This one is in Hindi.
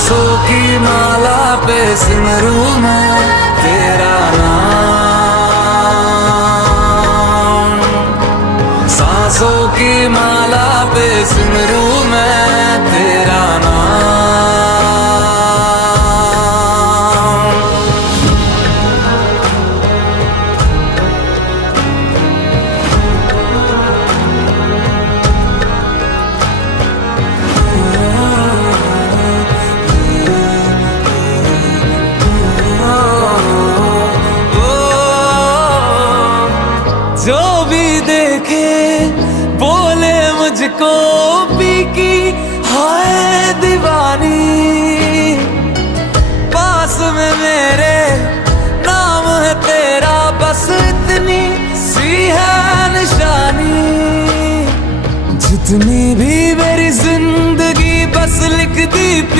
सांसों की माला पे सिमरू मैं तेरा नाम, सांसों की माला पे सिमरू मैं तेरा नाम। जो भी देखे बोले मुझको पी की हाय दीवानी, पास में मेरे नाम है तेरा, बस इतनी सी है निशानी। जितनी भी